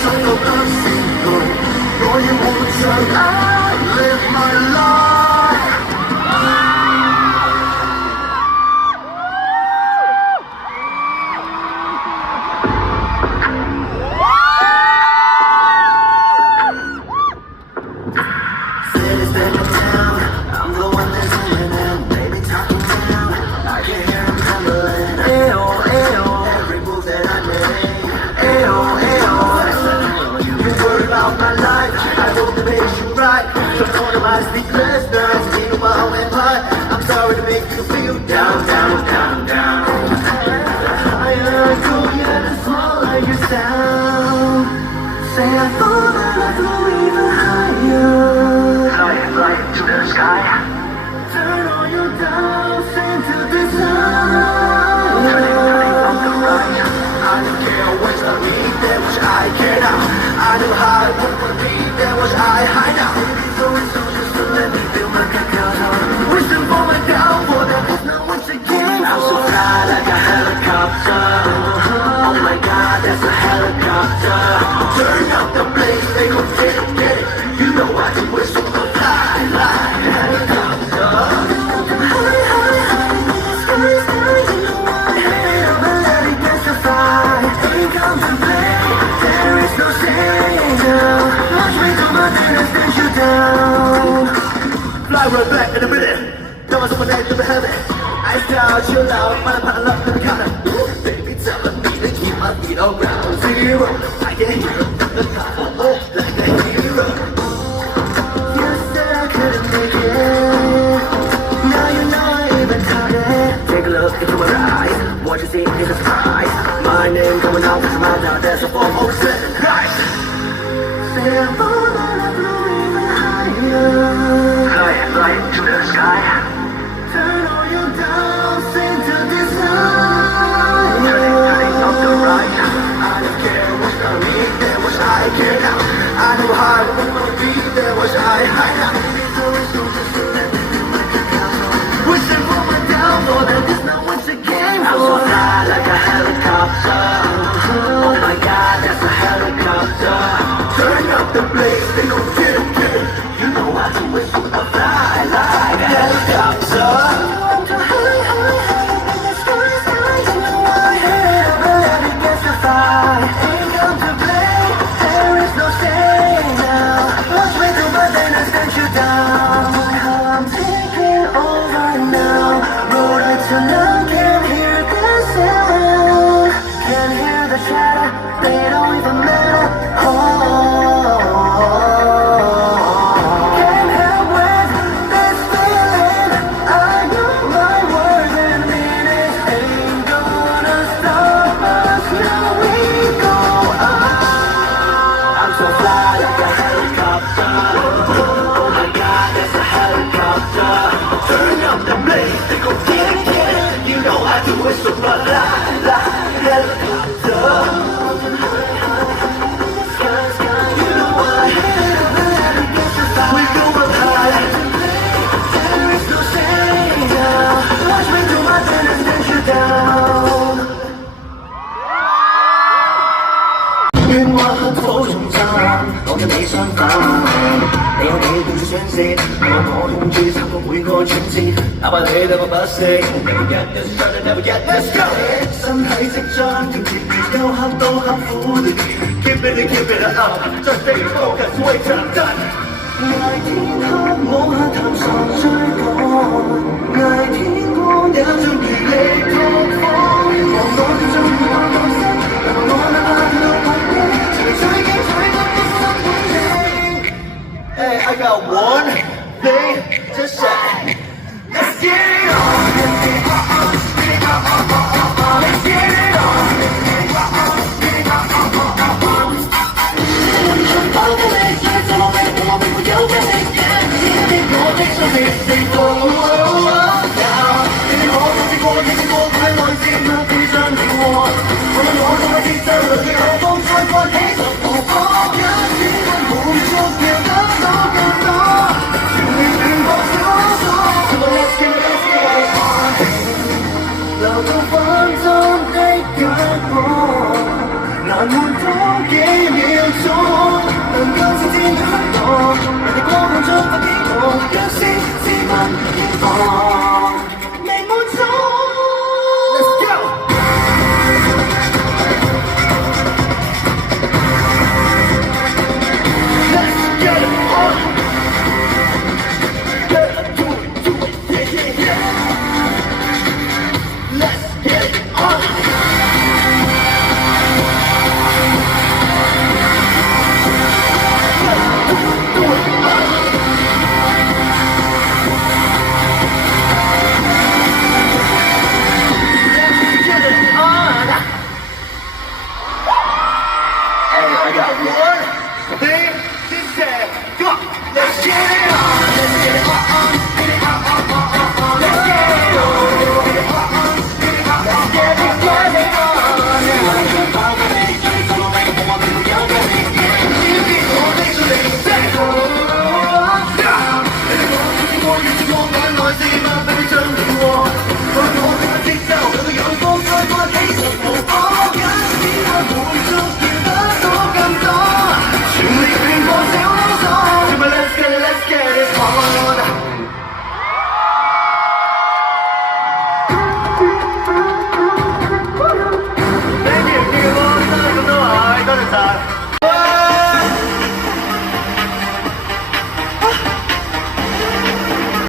想覺得是對，我要活着 I live my life。 City's been down, I'm the one that's zooming in, baby talking down, I can hear him tumbling. Ayo, ayo, every move that I make. Ayo, ayo, you worry about my life, I hope the makes you right. Don't know to my sleepless nights, meanwhile when I'm sorry to make you feel down, down, down, down. Higher, go get as small like your sound. Say I thought that I flew even higher. Fly to the sky. Turn all your doubts into desire. Turning from the right. I don't care what's the need, that was I care now. I knew how it would be, that was I hide now. So it's so just to let me feel my cacao. Wishing for my downfall, that was not what you came for. I'm so fly like a helicopter. Oh my God, that's a helicopter. Turn up the blaze, they gon' get it. You know I do it super fly like a helicopter. High, high, high, in the sky, sky, you know I hate it, but let it testify. Ain't come to play, there is no saying now. Watch me do my thing and stand you down. Fly right back in a minute. Don't want someone to be heavy. I start chill out, find love to be kinda. Baby, telling me to keep my feet on ground zero. I can hear it from the top, like a hero. You said I couldn't make it. Now you know I even tired. Take a look into my eyes. What you see is a surprise. My name coming out from my mouth, that's a 407. Nice. Say I'm falling, I flew even higher. Fly to the sky. Turn all your doubts into desire. Turning from the right. I don't care what's the need, that was I care now. I knew how it would be, that was I hide now. So it's so just to let me feel my cacao. Wishing for my downfall, that is not what you came for. I'm so fly like a helicopter. Oh my God, that's a helicopter. Turn up the blaze, they gon' get it. You know I do it super fly like a helicopter. High, high, high, in the sky, sky, you know I hate it, but let it testify. Ain't come to play, there is no saying now. Watch me do my thing and stand you down. I'm taking over now. Road right to now, can't hear the sound. Can't hear the chatter, they don't even matter. Can't help with this feeling. I know my words and meanings ain't gonna stop us. Now we go up. I'm so fly like a helicopter. Oh my God, that's a helicopter. Turn up the blaze, they gon' get it. You know I do it super like helicopter. Sky, sky, you know I hate it, but let it testify. We go up high. There is no saying now. Watch me do my thing and stand you down. 願或好重責，我跟你相反。你有你故事宣泄，我痛住插過每個轉折，哪怕你對我不適。Never get this started, never get this go。身體即將要結業，休克都刻苦練。Keep it up, just stay focused, wait till I'm done。捱天黑摸下探索追趕，捱天光也像如你拓荒。望我的進步角色，讓我哪怕到白夜，隨機取得一生本領。Hey, I got one thing to say. Let's get it on. Let's get it on. Let's get it on. 抱緊你，再做我並沒有跟你一樣的我的生命地步。你可曾試過，認識過佢？表示自問遠方，未滿足。Let's go！ Let's get it on！ Yeah, do it, yeah, yeah, yeah！ Let's get it on！ I got 1 thing to say. Go! Let's get it on! Let's get it on! Get it on! Let's get it on! Get it on! Get it on! Let's get it on! Get it on! Let's get it on!